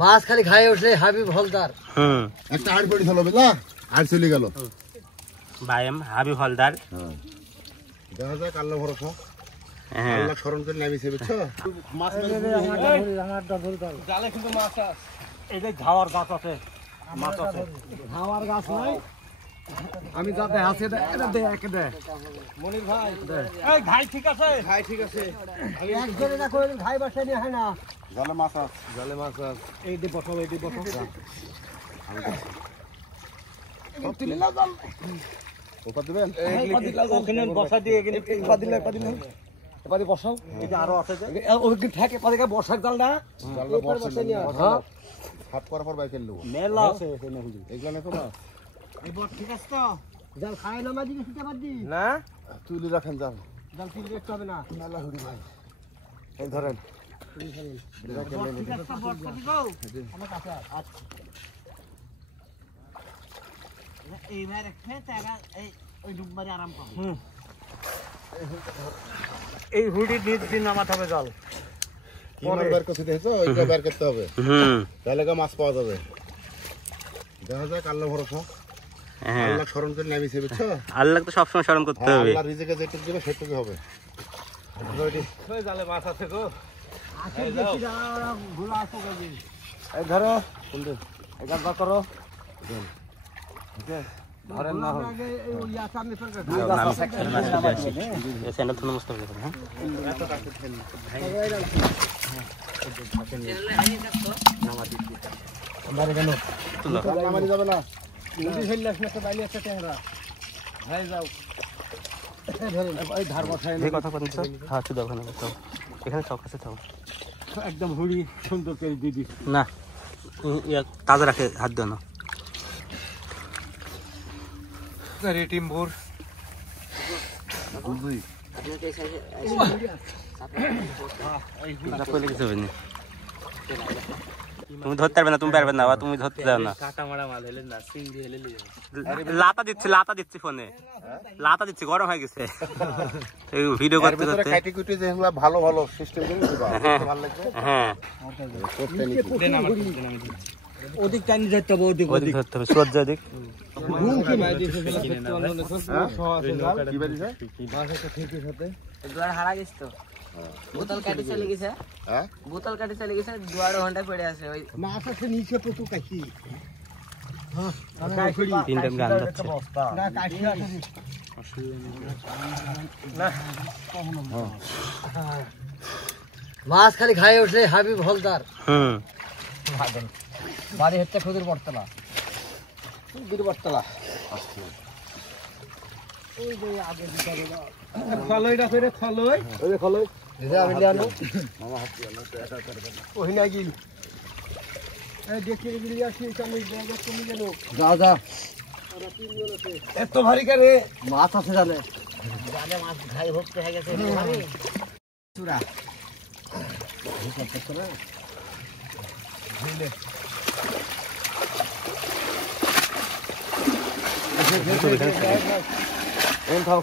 মাছ খালি খাই উঠলে হাবিব হলদার। একটা আড় পড়ি চলো বুঝলা, আর চলে গেল ভাই এম হাবিব হলদার। দেখা যাক আল্লাহ ভরসা, আল্লাহ স্মরণ করে নামিছে বুঝছো। মাছ জালে কিন্তু মাছ আছে, এই যে ঝাওয়ার গাছ আছে, মাছ আছে। খাওয়ার গাছ নাই, আমি যাতে আছে এটা দে একে দে মনির ভাই। এই ঘাই ঠিক আছে, খাই ঠিক আছে, একজনে না করে খাই বাসা নিয়ে হয় না। জালে মাছ আছে, জালে মাছ আছে, এই দে বসাও, এই দে বসাও। তুলে নাও জাল, ওপর দিবেন ওখানে বসা দিয়ে এখানে পা দিলে এবারে বসাও। এটা আরো আছে যে ওকে ঠেকে পাদিকে বসার জাল না, জালটা বসে নিয়ে হ্যাঁ হাত করার পর বাইকে নেবো। মেলা আছে এখানে হুজুর। এগুলা নেতো না, এই বট ঠিক আছে তো, জাল খাই না মাঝি কিছু বাদ দি না তুলে রাখেন জাল, জাল তুলে দেখতে হবে না। মেলা হুড়ি ভাই, এই ধরেন আমার কাছে আচ্ছা এইবার একটা টাকা এই ওই ডুববারে আরাম পাবো। এই হুডি নিজ দিন নামাতে হবে জল। কি মাছ বের করতে দেখছো, ওইটা বের করতে হবে, তাহলে মাছ পাওয়া যাবে। দেখা যাক আল্লাহ ভরসা, আল্লাহ স্মরণ করে নামিছে বুঝছো। আল্লাহ তো সবসময় স্মরণ করতে হবে। আল্লাহ রিজিকে যেটুকু দিবে সেটুকু হবে। ওই জালে মাছ আছে গো। আসে দেখি না ওরা ভুলা আসো গাজি। এই ধরো এই গাছ করো। ধরেন না আগে ওই ইয়া সামনে সরকার এই স্যান্ডেল তো নমস্কার করুন। হ্যাঁ এত কাছে ফেল আমারে কেন তুলো নামানি যাবে না, নদী ফেললাস না তো বাইলে একটা ট্যাংরা ভাই যাও ধরেন এই ধার বসায় এই কথা বলছো। হ্যাঁ তুই দোকানে বসো, এখানে চক আছে তো একদম হুড়ি সুন্দর করে দিদি না তাজা রাখে হাত দিও না। টিম্বুর তুমি ধরতে পারবে না, তুমি পারবে না, তুমি ধরতে যাও না। লাতা দিচ্ছি ফোনে, লাতা দিচ্ছি, গরম হয়ে গেছে ভিডিও করতে করতে। কাটি কুটি যেগুলো ভালো ভালো সিস্টেম করে দিবা, ভালো লাগবে। হ্যাঁ ওদিক টানি ধরতে হবে, ওদিক ওদিক ধরতে হবে, সূর্য দিক। ঘুমকে মাই দিয়ে ফেলে করতে অন্য কি বাড়িছে মাছটা ঠিকই সাথে দুয়ার হারা গেছে তো, বোতল কাটি চলে গেছে। হ্যাঁ বোতল কাটি চলে গেছে, দুয়ার ঘন্টা পড়ে আছে। ওই মাছ আছে নিচে প্রচুর কাশি। তিন টাইম গান যাচ্ছে। না কাশি আছে মাছ খালি খাই উঠলে হাবিব হলদার। বাড়ি হচ্ছে খুদের বটতলা, বটতলা ওই যে আগে খলইটা করে খলই ওই যে খলই দিদা আমি লিয়ানো মামা হাত দিও ওই না গিল এই দেখি গিলি আসি আমি জায়গা তুমি গেল যা যা এত ভারী করে মাছ আছে জালে জালে মাছ খাই ভক্ত হয়ে গেছে ভারী চূড়া হিসাব করতে না ঝিলে এন থাও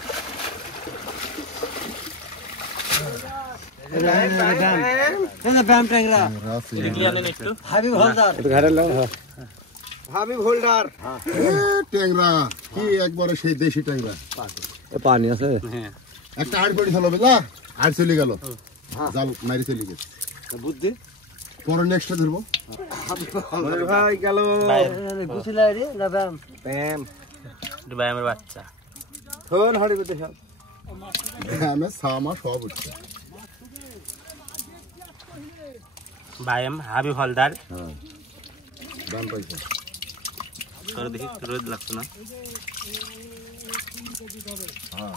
ব্যায়াম ট্যাংরা হাবিব হলদার হাবিব হোল্ডার ট্যাংরা কি একবারে সেই দেশি ট্যাংরা। পানি আছে একটা আড় পড়ি চলো বুঝলা, আর চলে গেল জাল মারি চলে গেছে। বুদ্ধি পরে নেক্সট ধরবো ভাই গেল গুছিলাই রে না ব্যায়াম ব্যায়াম ব্যায়ামের বাচ্চা ফোন হাড়ি বেটে সব আমি সামা সব উঠছে। ব্যায়াম হাবিব হলদার। হ্যাঁ দাম পাইছে দেখি রোদ লাগছে না। হ্যাঁ